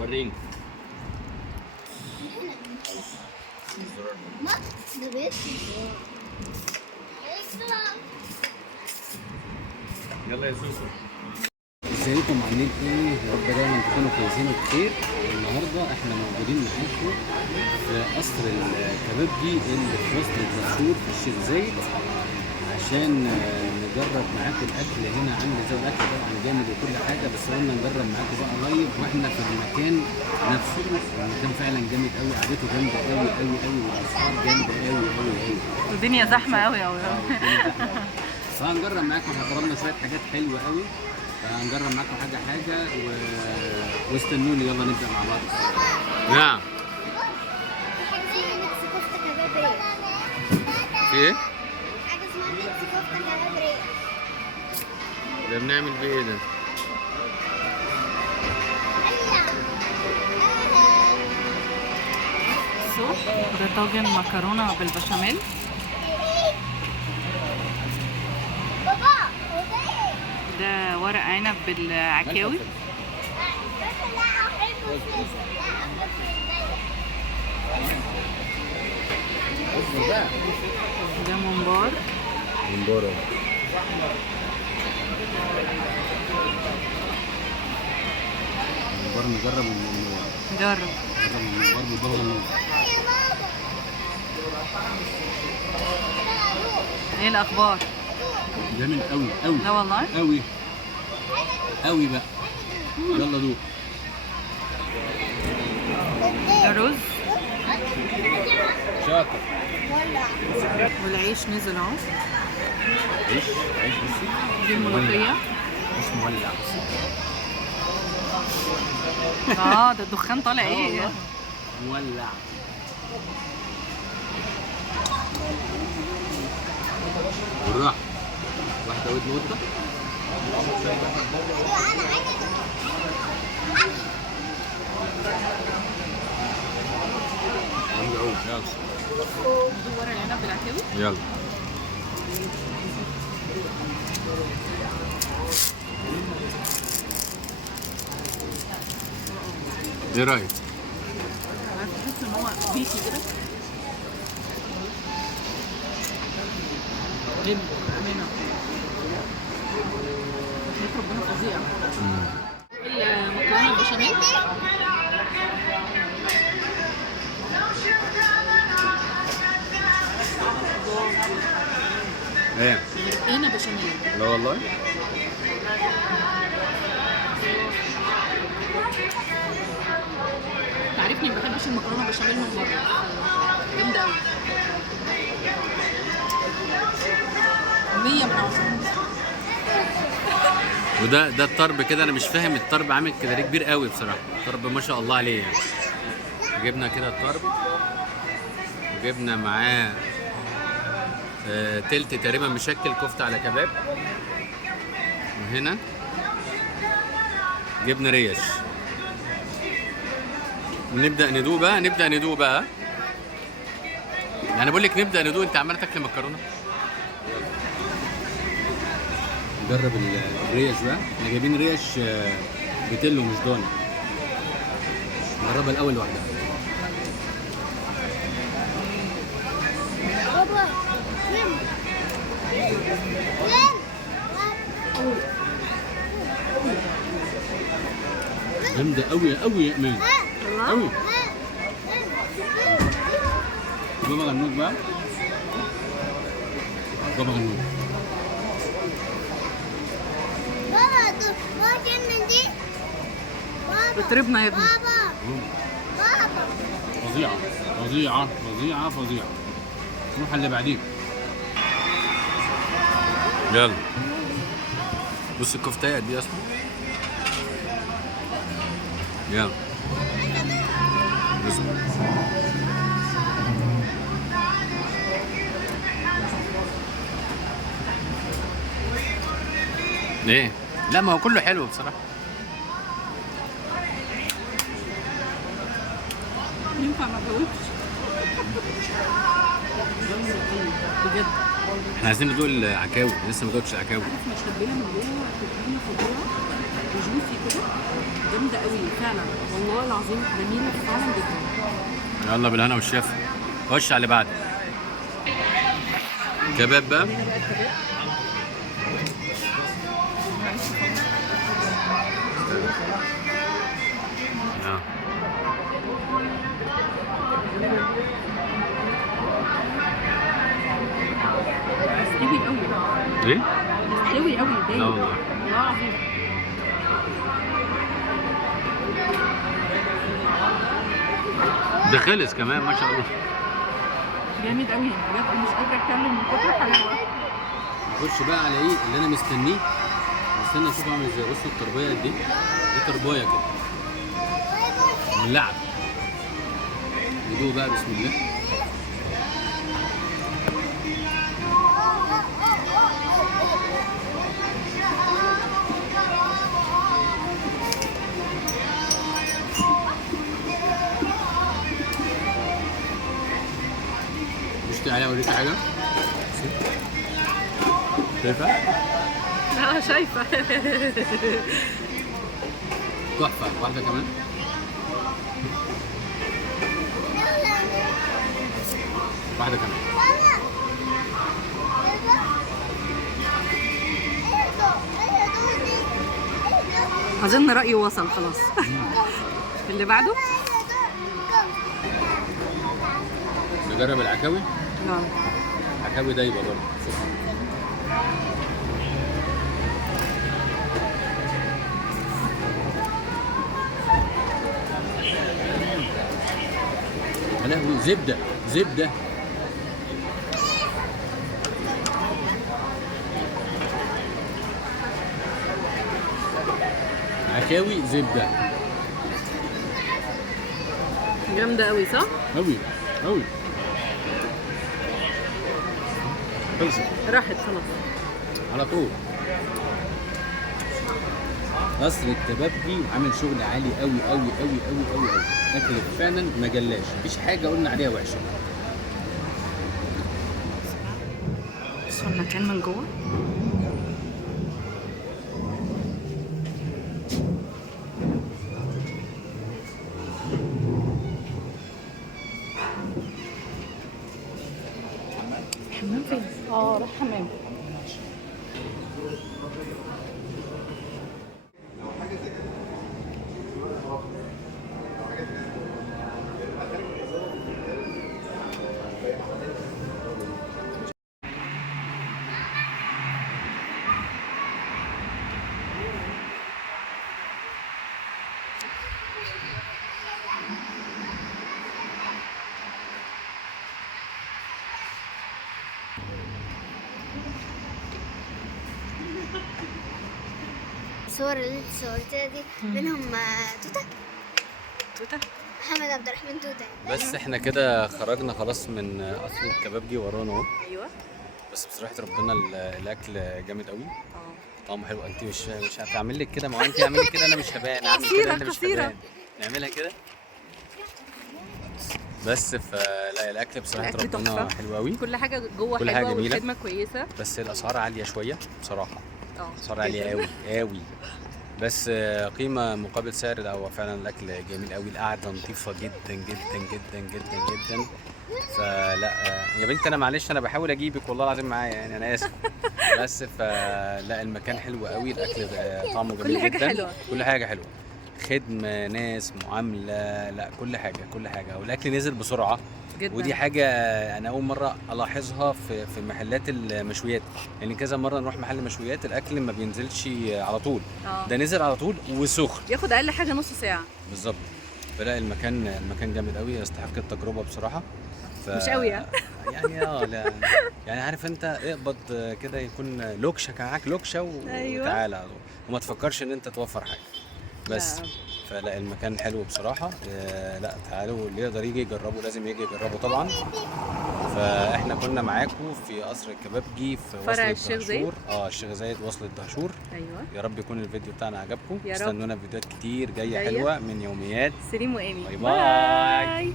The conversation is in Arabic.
وريني. يلا يا سوسو. ازيكم عاملين ايه؟ يا رب دايما تكونوا كويسين وبخير. النهارده احنا موجودين معاكم في قصر الكبابجي اللي في وسط المشهور في الشيخ زايد عشان نجرب معاكم الاكل هنا عامل ازاي. الاكل طبعا جامد وكل حاجه، بس قلنا نجرب معاكم بقى لايف واحنا في المكان نفسه. المكان فعلا جامد قوي، قعدته جامده قوي قوي قوي، والاسعار جامده قوي قوي قوي، والدنيا زحمه قوي قوي. فهنجرب معاكم. احنا طلبنا شويه حاجات حلوه قوي، فهنجرب معاكم حاجه واستنوني. يلا نبدا مع بعض. نعم. في ايه؟ حاجة اسمها ميكس كفتة كبابري. ده بنعمل بيه ايه ده؟ سوق ده طاجن مكرونه بالبشاميل. بابا ده ورق عنب بالعكاوي. ده ممبار. ممبار. ممبار نجرب جرب. ممبار. ايه الاخبار؟ جامد قوي قوي. لا والله قوي قوي بقى. يلا دوق. الرز شاطر. والعيش نزل اهو. عيش بصي. دي الملوخيه. مش مولع. ده الدخان طالع ايه؟ مولع. بالراحه. واحده ودن قطه. جامده قوي. يلا دي ورق العنب بالعكاوي. يلا. ايه رايك؟ تحس ان هو بيتي كده. جامد بامانه. تحس ربنا فظيع. المكرونه البشاميل. ايه؟ هنا بشاميل. لا والله. تعرفني ما بحبش المكرونه بشاميل من بره. جامده قوي. 100 من 10. وده الطرب كده، انا مش فاهم الطرب عامل كده ليه كبير قوي بصراحه. الطرب ما شاء الله عليه يعني. جبنا كده الطرب وجبنا معاه تلت تقريبا مشكل كفته على كباب. وهنا جبنا ريش. نبدا ندوق بقى. يعني بقول لك نبدا ندوق، انت عماله تاكل مكرونه. نجرب الريش بقى. احنا جايبين ريش بتلو مش ضاني. نجربها الاول لوحدها. بابا جامده قوي قوي يا امان. قوي. بابا غنوج بقى. بابا غنوج. بابا من دي. بتربنا يا ابني. بابا فظيعه فظيعه فظيعه فظيعه. نروح اللي بعديه. يلا. بص الكفتايه قد ايه اصلا. يلا. بص. ليه؟ لا ما هو كله حلو بصراحه. ينفع ما تجاوبش. جامده قوي بجد. احنا عايزين ندوق العكاوي، لسه ما دوقتش العكاوي. عارف متبله من جوه تتبيله فظيعه وجوسي كده، جامده قوي فعلا والله العظيم، جميله فعلا جدا. يلا بالهنا والشفا. خش على اللي بعده. كباب بقى. هنا بقى الكباب. اه. مستوي قوي، ايه؟ مستوي قوي باين. لا والله. والله العظيم. ده خلص كمان ما شاء الله. جامد قوي بجد، مش قادره اتكلم من كتر الحلاوه. نخش بقى على ايه اللي انا مستنيه. مستني اشوفه عامل ازاي. بصوا الطربايه قد ايه. دي طربايه كده مولعه. ندوق بقى بسم الله. مش تعالى اوريك حاجه. شايفه؟ اه شايفه. تحفه. واحده كمان. واحده كمان. اظن رايي وصل خلاص. اللي بعده. نجرب العكاوي. لا العكاوي دايبه برضه. يا لهوي زبده زبده. عكاوي زبده. جامده قوي صح؟ قوي قوي. خلصت راحت خلاص. على طول. قصر الكبابجي عامل شغل عالي قوي قوي قوي قوي قوي قوي. اكل فعلا ما جلاش، مفيش حاجه قلنا عليها وحشه. بصوا المكان من جوه. حمام فين؟ راح حمام. الصور اللي انت صورتها دي منهم توتة. توته. محمد عبد الرحمن توتة. بس احنا كده خرجنا خلاص من قصر الكبابجي ورانا اهو. ايوه. بس بصراحه ربنا الاكل جامد قوي. اه طعمه حلو. انت مش هتعمل لك كده. ما هو انت اعملي كده انا مش هبان. اعمل كده انت مش هبان. نعملها كده. بس فلا الاكل بصراحه الأكل ربنا تحفة. حلو قوي. كل حاجه جوه كل حلوه حاجة جميلة. والخدمه كويسه. بس الاسعار عاليه شويه بصراحه. اسعار عاليه جداً. قوي قوي. بس قيمه مقابل سعر. لا هو فعلا الاكل جميل قوي. القعده نظيفه جدا جدا جدا جدا جدا. فلا يا بنتي انا معلش انا بحاول اجيبك والله العظيم معايا يعني انا اسف. بس فلا المكان حلو قوي. الاكل طعمه جميل كل حاجة جدا. حلوة. كل حاجه حلوه. خدمه ناس معامله. لا كل حاجه كل حاجه. والاكل نزل بسرعه جدا. ودي حاجه انا اول مره الاحظها في محلات المشويات. يعني كذا مره نروح محل مشويات الاكل ما بينزلش على طول. ده نزل على طول وسخن ياخد اقل حاجه نص ساعه بالظبط. فلا المكان جامد قوي. يستحق التجربه بصراحه. مش قوي يعني لا يعني عارف انت اقبض كده يكون لوكشه معاك لوكشه أيوة. وتعالى على طول. وما تفكرش ان انت توفر حاجه بس. لا. فلا المكان حلو بصراحه. لا تعالوا اللي يقدر يجي يجربه لازم يجي يجربه طبعا. فاحنا كنا معاكم في قصر الكبابجي في فرع وصل الشيخ زايد. الدهشور. الشيخ زايد وصل الدهشور. ايوه. يا رب يكون الفيديو بتاعنا عجبكم. يا رب. استنونا فيديوهات كتير جايه جاية. حلوه من يوميات. سليم وايمي. باي باي.